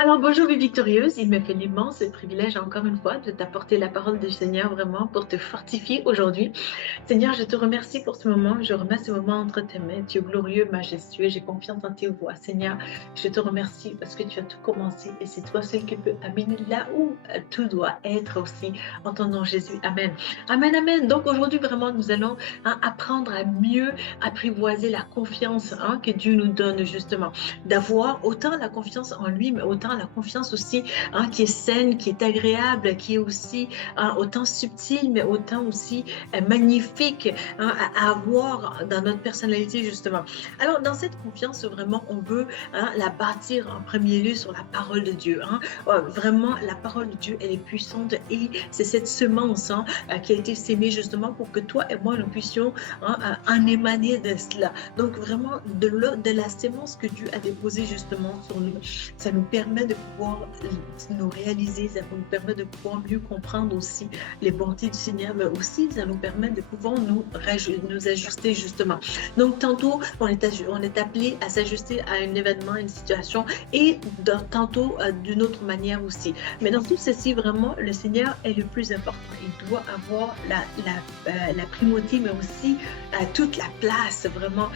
Alors bonjour vie victorieuse, il me fait l'immense privilège encore une fois de t'apporter la parole du Seigneur vraiment pour te fortifier aujourd'hui. Seigneur, je te remercie pour ce moment, je remets ce moment entre tes mains, tu es glorieux, majestueux, j'ai confiance en tes voies. Seigneur, je te remercie parce que tu as tout commencé et c'est toi seul qui peux amener là où tout doit être aussi en ton nom Jésus. Amen. Amen, amen. Donc aujourd'hui vraiment nous allons apprendre à mieux apprivoiser la confiance que Dieu nous donne justement d'avoir autant la confiance en lui, mais autant la confiance aussi qui est saine, qui est agréable, qui est aussi autant subtile, mais autant aussi magnifique à avoir dans notre personnalité justement. Alors dans cette confiance, vraiment, on veut la bâtir en premier lieu sur la parole de Dieu. Vraiment, la parole de Dieu, elle est puissante et c'est cette semence qui a été sémée justement pour que toi et moi, nous puissions en émaner de cela. Donc vraiment, de la sémence que Dieu a déposée justement sur nous, ça nous permet de pouvoir nous réaliser, ça nous permet de pouvoir mieux comprendre aussi les bontés du Seigneur, mais aussi ça nous permet de pouvoir nous ajuster justement. Donc tantôt, on est appelé à s'ajuster à un événement, à une situation, et tantôt d'une autre manière aussi. Mais dans tout ceci, vraiment, le Seigneur est le plus important. Il doit avoir la primauté, mais aussi toute la place vraiment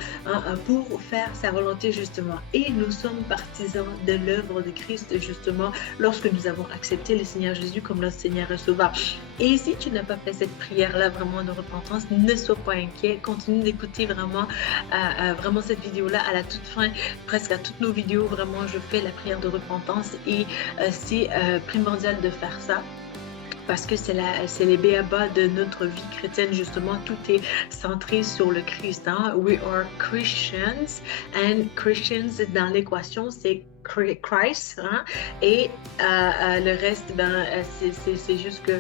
pour faire sa volonté justement. Et nous sommes partisans de l'œuvre de Christ justement lorsque nous avons accepté le Seigneur Jésus comme notre Seigneur et Sauveur. Et si tu n'as pas fait cette prière-là vraiment de repentance, ne sois pas inquiet. Continue d'écouter vraiment cette vidéo-là à la toute fin, presque à toutes nos vidéos. Vraiment, je fais la prière de repentance et c'est primordial de faire ça parce que c'est les béabas de notre vie chrétienne, justement. Tout est centré sur le Christ. We are Christians, and Christians, dans l'équation, c'est Christ, et le reste, c'est juste que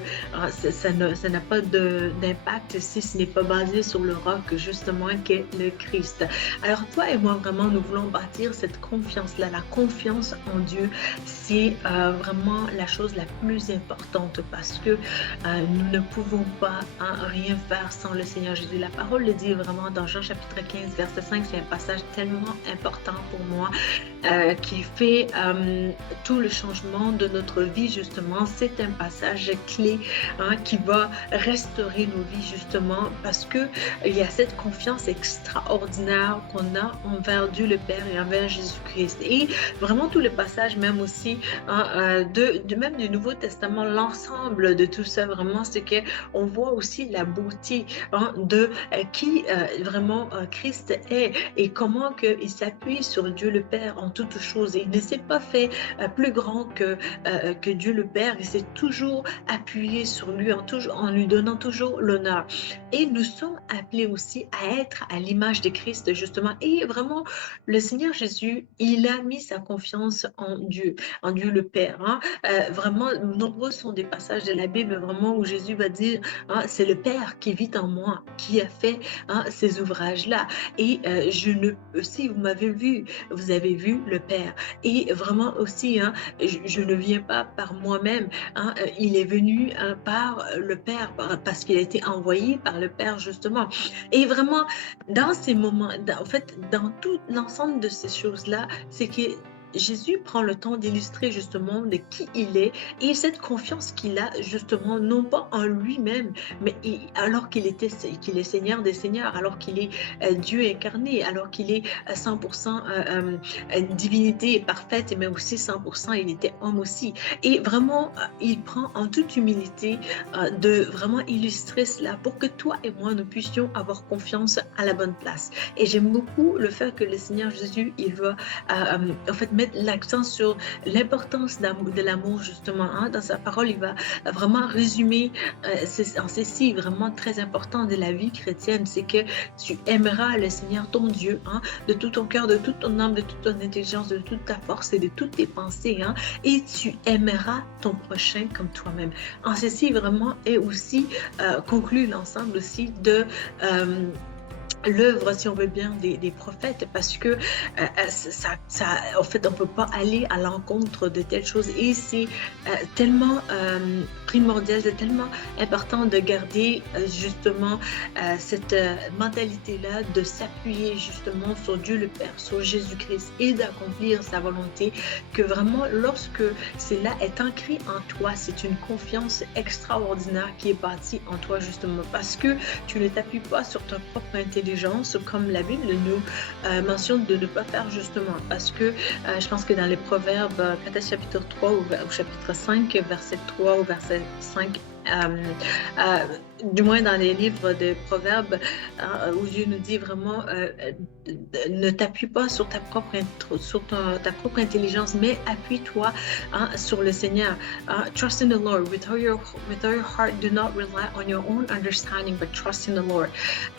ça n'a pas d'impact si ce n'est pas basé sur le roc, justement, qu'est le Christ. Alors, toi et moi, vraiment, nous voulons bâtir cette confiance-là. La confiance en Dieu, c'est vraiment la chose la plus importante parce que nous ne pouvons pas rien faire sans le Seigneur Jésus. La parole le dit vraiment dans Jean chapitre 15, verset 5, c'est un passage tellement important pour moi qui fait tout le changement de notre vie justement. C'est un passage clé qui va restaurer nos vies justement parce que il y a cette confiance extraordinaire qu'on a envers Dieu le Père et envers Jésus-Christ. Et vraiment tout le passage même aussi même du Nouveau Testament, l'ensemble de tout ça vraiment, c'est que on voit aussi la beauté de qui vraiment Christ est et comment il s'appuie sur Dieu le Père en toutes choses. Et il ne s'est pas fait plus grand que Dieu le Père. Il s'est toujours appuyé sur lui en lui donnant toujours l'honneur. Et nous sommes appelés aussi à être à l'image de Christ justement. Et vraiment, le Seigneur Jésus, il a mis sa confiance en Dieu le Père. Vraiment, nombreux sont des passages de la Bible vraiment où Jésus va dire c'est le Père qui vit en moi, qui a fait ces ouvrages-là. Et si vous m'avez vu, vous avez vu le Père. Et vraiment aussi, je ne viens pas par moi-même. Il est venu par le Père, parce qu'il a été envoyé par le Père justement. Et vraiment, dans ces moments, en fait, dans tout l'ensemble de ces choses-là, c'est que Jésus prend le temps d'illustrer justement de qui il est et cette confiance qu'il a justement, non pas en lui-même, mais alors qu'il est Seigneur des Seigneurs, alors qu'il est Dieu incarné, alors qu'il est 100% divinité parfaite, mais aussi 100% il était homme aussi. Et vraiment, il prend en toute humilité de vraiment illustrer cela pour que toi et moi, nous puissions avoir confiance à la bonne place. Et j'aime beaucoup le fait que le Seigneur Jésus, il va en fait mettre l'accent sur l'importance de l'amour justement. Dans sa parole, il va vraiment résumer en ceci vraiment très important de la vie chrétienne, c'est que tu aimeras le Seigneur ton Dieu de tout ton cœur, de toute ton âme, de toute ton intelligence, de toute ta force et de toutes tes pensées, et tu aimeras ton prochain comme toi-même. En ceci vraiment est aussi conclut l'ensemble aussi l'œuvre, si on veut bien, des prophètes, parce que en fait, on peut pas aller à l'encontre de telles choses. Et c'est tellement primordial, c'est tellement important de garder justement cette mentalité-là, de s'appuyer justement sur Dieu le Père, sur Jésus-Christ et d'accomplir sa volonté, que vraiment, lorsque cela est ancré en toi, c'est une confiance extraordinaire qui est bâtie en toi justement, parce que tu ne t'appuies pas sur ta propre intelligence, comme la Bible nous mentionne de ne pas faire justement. Parce que je pense que dans les Proverbes, peut-être chapitre 3 ou chapitre 5, verset 3 ou verset 5, euh, du moins dans les livres de Proverbes, où Dieu nous dit vraiment ne t'appuie pas sur ta propre intelligence, mais appuie-toi sur le Seigneur. Trust in the Lord with all your heart. Do not rely on your own understanding, but trust in the Lord.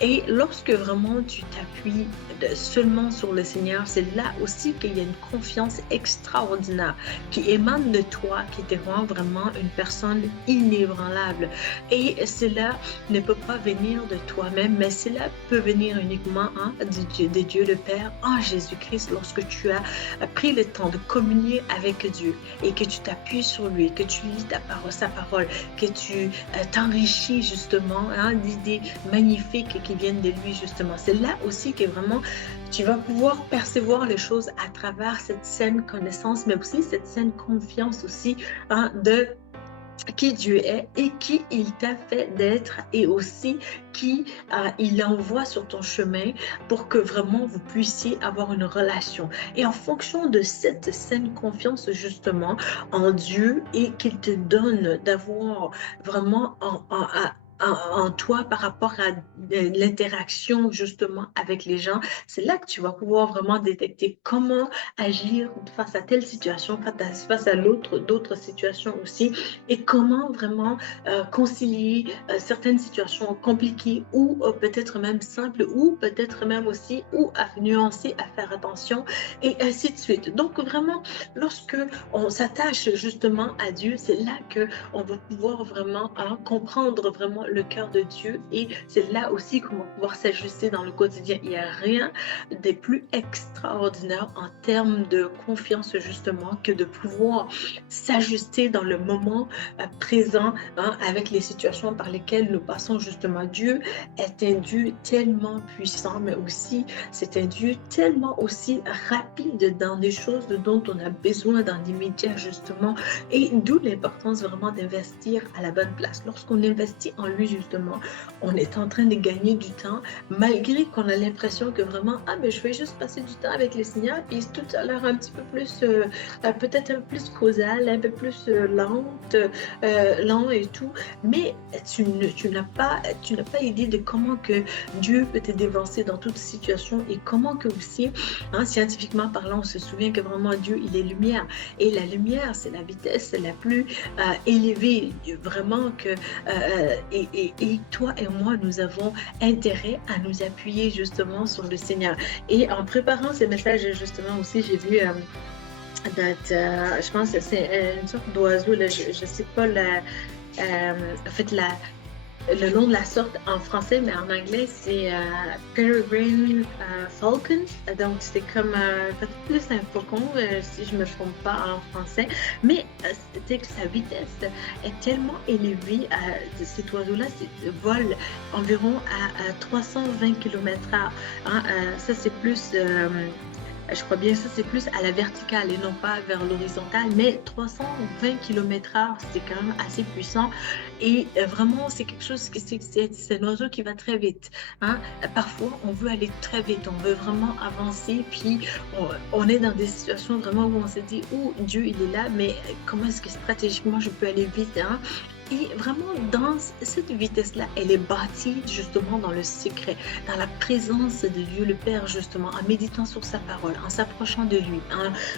Et lorsque vraiment tu t'appuies seulement sur le Seigneur, c'est là aussi qu'il y a une confiance extraordinaire qui émane de toi, qui te rend vraiment une personne inébranlable. Et cela ne peut pas venir de toi-même, mais cela peut venir uniquement de Dieu le Père en Jésus-Christ, lorsque tu as pris le temps de communier avec Dieu et que tu t'appuies sur lui, que tu lis sa parole, que tu t'enrichis justement d'idées magnifiques qui viennent de lui justement. C'est là aussi que vraiment tu vas pouvoir percevoir les choses à travers cette saine connaissance, mais aussi cette saine confiance aussi de qui Dieu est et qui il t'a fait d'être, et aussi qui il envoie sur ton chemin pour que vraiment vous puissiez avoir une relation. Et en fonction de cette saine confiance justement en Dieu, et qu'il te donne d'avoir vraiment en toi par rapport à l'interaction justement avec les gens, c'est là que tu vas pouvoir vraiment détecter comment agir face à telle situation, face à d'autres situations aussi, et comment vraiment concilier certaines situations compliquées ou peut-être même simples, ou peut-être même aussi ou à nuancer, à faire attention, et ainsi de suite. Donc vraiment, lorsque on s'attache justement à Dieu, c'est là que on va pouvoir vraiment comprendre vraiment le cœur de Dieu, et c'est là aussi qu'on va pouvoir s'ajuster dans le quotidien. Il n'y a rien de plus extraordinaire en termes de confiance justement que de pouvoir s'ajuster dans le moment présent avec les situations par lesquelles nous passons justement. Dieu est un Dieu tellement puissant, mais aussi c'est un Dieu tellement aussi rapide dans des choses dont on a besoin dans l'immédiat justement, et d'où l'importance vraiment d'investir à la bonne place. Lorsqu'on investit en lui justement, on est en train de gagner du temps, malgré qu'on a l'impression que vraiment, mais je vais juste passer du temps avec les Seigneur, puis tout a l'air un petit peu plus, peut-être un peu plus causal, un peu plus lent et tout, mais tu n'as pas idée de comment que Dieu peut te dévancer dans toute situation, et comment que aussi, scientifiquement parlant, on se souvient que vraiment Dieu, il est lumière, et la lumière, c'est la vitesse la plus élevée, vraiment que, et toi et moi, nous avons intérêt à nous appuyer justement sur le Seigneur. Et en préparant ces messages justement aussi, j'ai vu je pense que c'est une sorte d'oiseau, là, je ne sais pas en fait le nom de la sorte en français, mais en anglais, c'est Peregrine Falcon. Donc, c'est comme peut-être plus un faucon, si je ne me trompe pas en français. Mais c'est que sa vitesse est tellement élevée. Cet oiseau-là vole environ à 320 km/h. Ça, c'est plus... je crois bien que ça, c'est plus à la verticale et non pas vers l'horizontale, mais 320 km/h, c'est quand même assez puissant. Et vraiment, c'est quelque chose, c'est un oiseau qui va très vite. Parfois, on veut aller très vite, on veut vraiment avancer, puis on est dans des situations vraiment où on se dit, oh, Dieu, il est là, mais comment est-ce que stratégiquement je peux aller vite, Et vraiment, dans cette vitesse-là, elle est bâtie justement dans le secret, dans la présence de Dieu le Père, justement, en méditant sur sa parole, en s'approchant de lui,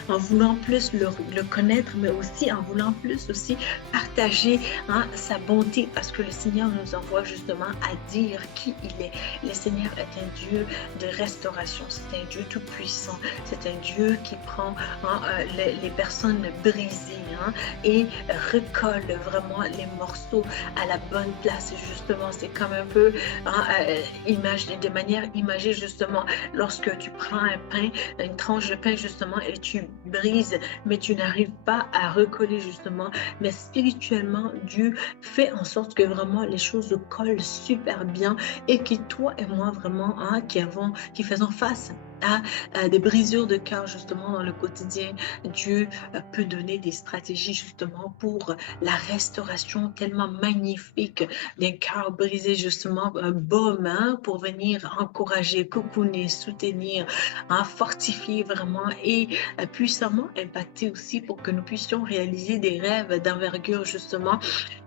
en voulant plus le connaître, mais aussi en voulant plus aussi partager sa bonté, parce que le Seigneur nous envoie justement à dire qui il est. Le Seigneur est un Dieu de restauration, c'est un Dieu tout-puissant, c'est un Dieu qui prend les personnes brisées et recolle vraiment les morceau à la bonne place, justement. C'est comme un peu hein, de manière imagée, justement, lorsque tu prends un pain, une tranche de pain, justement, et tu brises, mais tu n'arrives pas à recoller, justement. Mais spirituellement, Dieu fait en sorte que vraiment les choses collent super bien et que toi et moi, vraiment, hein, qui faisons face à des brisures de cœur justement dans le quotidien. Dieu peut donner des stratégies justement pour la restauration tellement magnifique d'un cœur brisé justement, un baume hein, pour venir encourager, cocooner, soutenir, hein, fortifier vraiment et puissamment impacter aussi pour que nous puissions réaliser des rêves d'envergure justement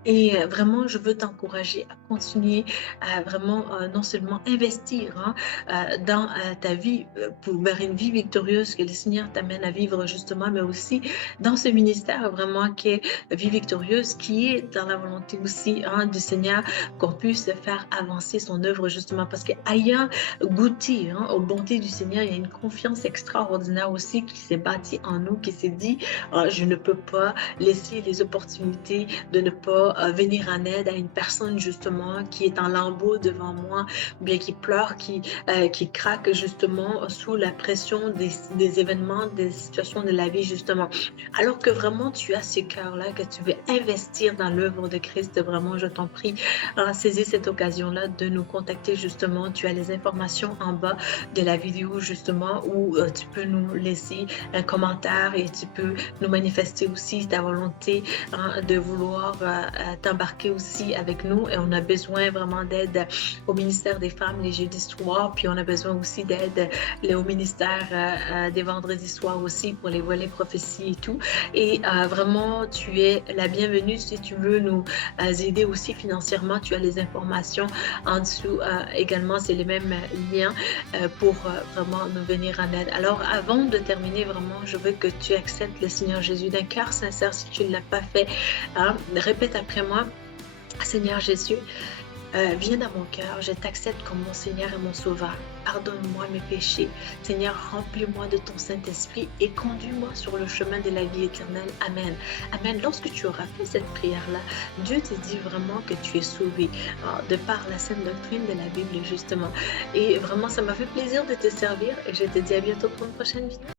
et vraiment, je veux t'encourager à continuer à vraiment non seulement investir hein, dans ta vie pour vers une vie victorieuse que le Seigneur t'amène à vivre justement, mais aussi dans ce ministère vraiment qui est vie victorieuse, qui est dans la volonté aussi hein, du Seigneur qu'on puisse faire avancer son œuvre justement parce qu'ayant goûté hein, aux bontés du Seigneur, il y a une confiance extraordinaire aussi qui s'est bâtie en nous, qui s'est dit, ah, je ne peux pas laisser les opportunités de ne pas venir en aide à une personne justement qui est en lambeaux devant moi, ou bien qui pleure, qui craque justement sous la pression des événements, des situations de la vie justement. Alors que vraiment tu as ce cœur-là, que tu veux investir dans l'œuvre de Christ, vraiment je t'en prie, saisis cette occasion-là de nous contacter justement. Tu as les informations en bas de la vidéo justement où tu peux nous laisser un commentaire et tu peux nous manifester aussi ta volonté hein, de vouloir t'embarquer aussi avec nous et on a besoin vraiment d'aide au ministère des femmes les jeudis soirs, puis on a besoin aussi d'aide au ministère des vendredis soirs aussi pour les volets prophéties et tout. Et vraiment, tu es la bienvenue si tu veux nous aider aussi financièrement. Tu as les informations en dessous également, c'est les mêmes liens pour vraiment nous venir en aide. Alors, avant de terminer, vraiment, je veux que tu acceptes le Seigneur Jésus d'un cœur sincère si tu ne l'as pas fait. Hein, répète après moi, Seigneur Jésus, viens dans mon cœur, je t'accepte comme mon Seigneur et mon Sauveur. Pardonne-moi mes péchés. Seigneur, remplis-moi de ton Saint-Esprit et conduis-moi sur le chemin de la vie éternelle. Amen. Amen. Lorsque tu auras fait cette prière-là, Dieu te dit vraiment que tu es sauvé de par la sainte doctrine de la Bible, justement. Et vraiment, ça m'a fait plaisir de te servir et je te dis à bientôt pour une prochaine vidéo.